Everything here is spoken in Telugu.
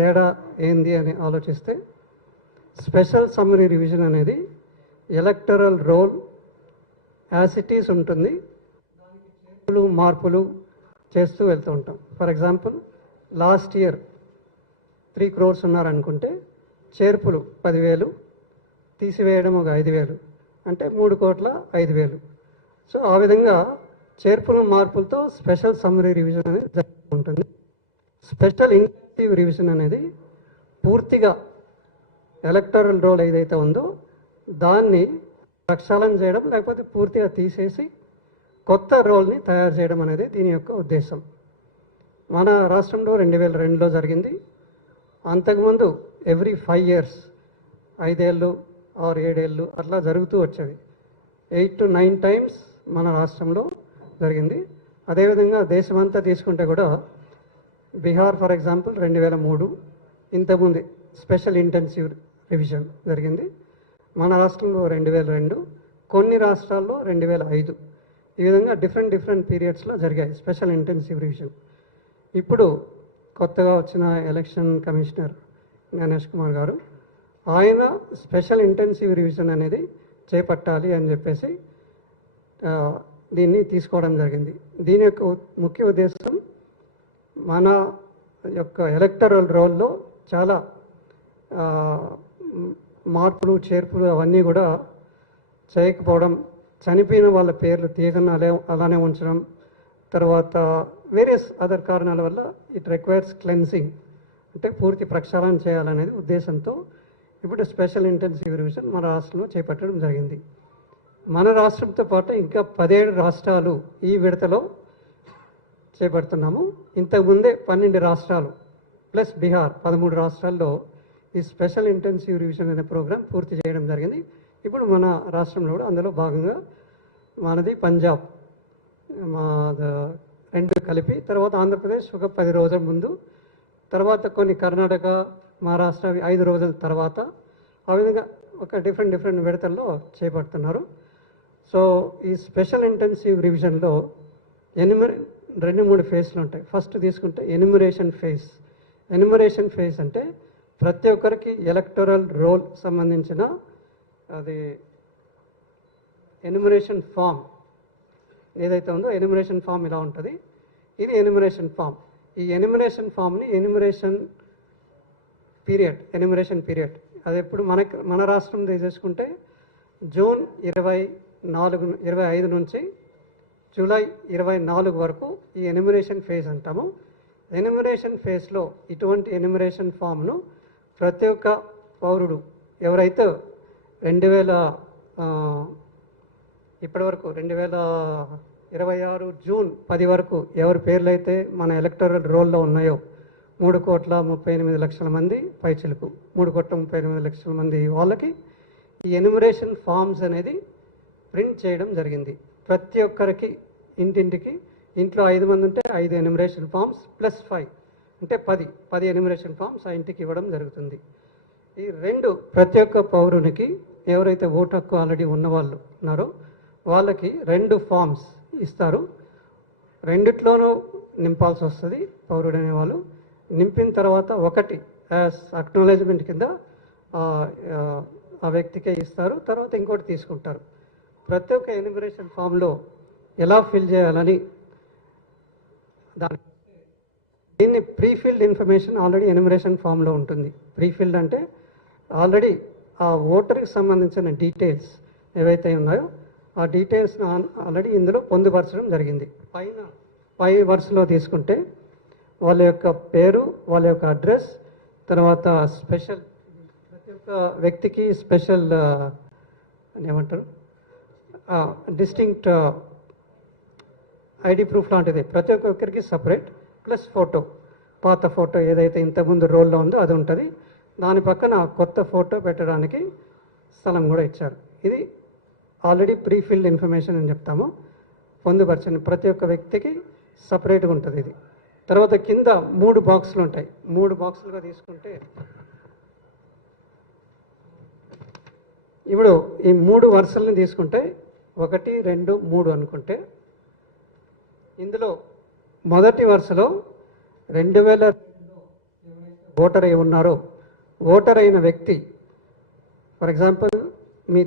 తేడా ఏంది అని ఆలోచిస్తే స్పెషల్ సమ్మరీ రివిజన్ అనేది electoral roll as it is ఉంటుంది, మార్పులు చేస్తూ వెళ్తూ ఉంటాం. For example last year 3 crores ఉన్నారనుకుంటే చేర్పులు 10,000, తీసివేయడం ఒక 5,000, అంటే 3,05,000. సో ఆ విధంగా చేర్పులు మార్పులతో స్పెషల్ సమ్మరీ రివిజన్ అనేది జరుగుతూ ఉంటుంది. స్పెషల్ ఇంటెన్సివ్ రివిజన్ అనేది పూర్తిగా ఎలక్టరల్ రోల్ ఏదైతే ఉందో దాన్ని ప్రక్షాళన చేయడం, లేకపోతే పూర్తిగా తీసేసి కొత్త రోల్ని తయారు చేయడం అనేది దీని యొక్క ఉద్దేశం. మన రాష్ట్రంలో 2002లో జరిగింది. అంతకుముందు ఎవ్రీ 5 years 5 ఏళ్ళు ఆర్ 7 ఏళ్ళు అట్లా జరుగుతూ వచ్చేది. 8 to 9 times మన రాష్ట్రంలో జరిగింది. అదేవిధంగా దేశమంతా తీసుకుంటే కూడా బీహార్ ఫర్ ఎగ్జాంపుల్ 2003 ఇంతకుముందు స్పెషల్ ఇంటెన్సివ్ రివిజన్ జరిగింది. మన రాష్ట్రంలో 2002, కొన్ని రాష్ట్రాల్లో 2005. ఈ విధంగా డిఫరెంట్ పీరియడ్స్లో జరిగాయి స్పెషల్ ఇంటెన్సివ్ రివిజన్. ఇప్పుడు కొత్తగా వచ్చిన ఎలక్షన్ కమిషనర్ గణేష్ కుమార్ గారు ఆయన స్పెషల్ ఇంటెన్సివ్ రివిజన్ అనేది చేపట్టాలి అని చెప్పేసి దీన్ని తీసుకోవడం జరిగింది. దీని యొక్క ముఖ్య ఉద్దేశం మన యొక్క ఎలక్టరల్ రోల్లో చాలా మార్పులు చేర్పులు అవన్నీ కూడా చేయకపోవడం, చనిపోయిన వాళ్ళ పేర్లు తీయకుండా అలానే ఉంచడం, తర్వాత వేరియస్ అదర్ కారణాల వల్ల ఇట్ రిక్వైర్స్ క్లెన్సింగ్, అంటే పూర్తి ప్రక్షాళన చేయాలనేది ఉద్దేశంతో ఇప్పుడు స్పెషల్ ఇంటెన్సివ్ రివిజన్ మన రాష్ట్రంలో చేపట్టడం జరిగింది. మన రాష్ట్రంతో పాటు ఇంకా 17 రాష్ట్రాలు ఈ విడతలో చేపడుతున్నాము. ఇంతకుముందే 12 రాష్ట్రాలు ప్లస్ బీహార్ 13 రాష్ట్రాల్లో ఈ స్పెషల్ ఇంటెన్సివ్ రివిజన్ అనే ప్రోగ్రాం పూర్తి చేయడం జరిగింది. ఇప్పుడు మన రాష్ట్రంలో కూడా అందులో భాగంగా మనది పంజాబ్ మా 2 కలిపి, తర్వాత ఆంధ్రప్రదేశ్ ఒక 10 రోజుల ముందు, తర్వాత కొన్ని కర్ణాటక మహారాష్ట్ర 5 రోజుల తర్వాత, ఆ విధంగా ఒక డిఫరెంట్ విడతల్లో చేపడుతున్నారు. సో ఈ స్పెషల్ ఇంటెన్సివ్ రివిజన్లో 2-3 ఫేజ్లు ఉంటాయి. ఫస్ట్ తీసుకుంటే ఎన్యుమరేషన్ ఫేజ్. ఎన్యుమరేషన్ ఫేజ్ అంటే ప్రతి ఒక్కరికి ఎలక్టరల్ రోల్ సంబంధించిన అది ఎన్యుమరేషన్ ఫామ్ ఏదైతే ఉందో ఎన్యుమరేషన్ ఫామ్ ఇలా ఉంటుంది. ఇది ఎన్యుమరేషన్ ఫామ్. ఈ ఎన్యుమరేషన్ ఫామ్ని ఎన్యుమరేషన్ పీరియడ్ అది ఎప్పుడు మన రాష్ట్రం తీసుకుంటే జూన్ 25 నుంచి జూలై 24 వరకు ఈ ఎన్యుమరేషన్ ఫేజ్ అంటాము. ఎన్యుమరేషన్ ఫేజ్లో ఇటువంటి ఎన్యుమరేషన్ ఫామ్ను ప్రతి ఒక్క పౌరుడు ఎవరైతే 2026 జూన్ 10 వరకు ఎవరి పేర్లు అయితే మన ఎలక్టరల్ రోల్లో ఉన్నాయో 3,38,00,000 మంది పైచిలుకు 3,38,00,000 మంది వాళ్ళకి ఈ ఎన్యుమరేషన్ ఫామ్స్ అనేది ప్రింట్ చేయడం జరిగింది. ప్రతి ఒక్కరికి ఇంటింటికి, ఇంట్లో 5 మంది ఉంటే 5 ఎన్యుమరేషన్ ఫామ్స్ ప్లస్ 5 అంటే 10 ఎన్యుమరేషన్ ఫామ్స్ ఆ ఇంటికి ఇవ్వడం జరుగుతుంది. ఈ 2 ప్రతి ఒక్క పౌరునికి ఎవరైతే ఓటు హక్కు ఆల్రెడీ ఉన్నవాళ్ళు ఉన్నారో వాళ్ళకి 2 ఫామ్స్ ఇస్తారు. రెండిట్లోనూ నింపాల్సి వస్తుంది పౌరుడు అనేవాళ్ళు. నింపిన తర్వాత ఒకటి యాజ్ అక్నాలెడ్జ్మెంట్ కింద ఆ వ్యక్తికే ఇస్తారు, తర్వాత ఇంకోటి తీసుకుంటారు. ప్రతి ఒక్క ఎన్యుమరేషన్ ఫామ్లో ఎలా ఫిల్ చేయాలని దీన్ని ప్రీఫిల్డ్ ఇన్ఫర్మేషన్ ఆల్రెడీ ఎన్యుమరేషన్ ఫామ్లో ఉంటుంది. ప్రీఫిల్డ్ అంటే ఆల్రెడీ ఆ ఓటర్కి సంబంధించిన డీటెయిల్స్ ఏవైతే ఉన్నాయో ఆ డీటెయిల్స్ ఆల్రెడీ ఇందులో పొందుపరచడం జరిగింది. పై వరుసలో తీసుకుంటే వాళ్ళ యొక్క పేరు, వాళ్ళ యొక్క అడ్రస్, తర్వాత స్పెషల్ ప్రతి ఒక్క వ్యక్తికి స్పెషల్ ఏమంటారు డిస్టింక్ట్ ఐడి ప్రూఫ్ లాంటిది ప్రతి ఒక్కరికి సపరేట్, ప్లస్ ఫోటో, పాత ఫోటో ఏదైతే ఇంతకుముందు రోల్లో ఉందో అది ఉంటుంది. దాని పక్కన కొత్త ఫోటో పెట్టడానికి స్థలం కూడా ఇచ్చారు. ఇది ఆల్రెడీ ప్రీఫిల్డ్ ఇన్ఫర్మేషన్ అని చెప్తాము. పొందుపరచండి ప్రతి ఒక్క వ్యక్తికి సపరేట్గా ఉంటుంది ఇది. తర్వాత కింద 3 బాక్సులు ఉంటాయి. 3 బాక్సులుగా తీసుకుంటే ఇప్పుడు ఈ 3 వరుసలను తీసుకుంటే 1, 2, 3 అనుకుంటే ఇందులో మొదటి వరుసలో 2000 ఓటర్ అయి ఉన్నారో ఓటర్ అయిన వ్యక్తి, ఫర్ ఎగ్జాంపుల్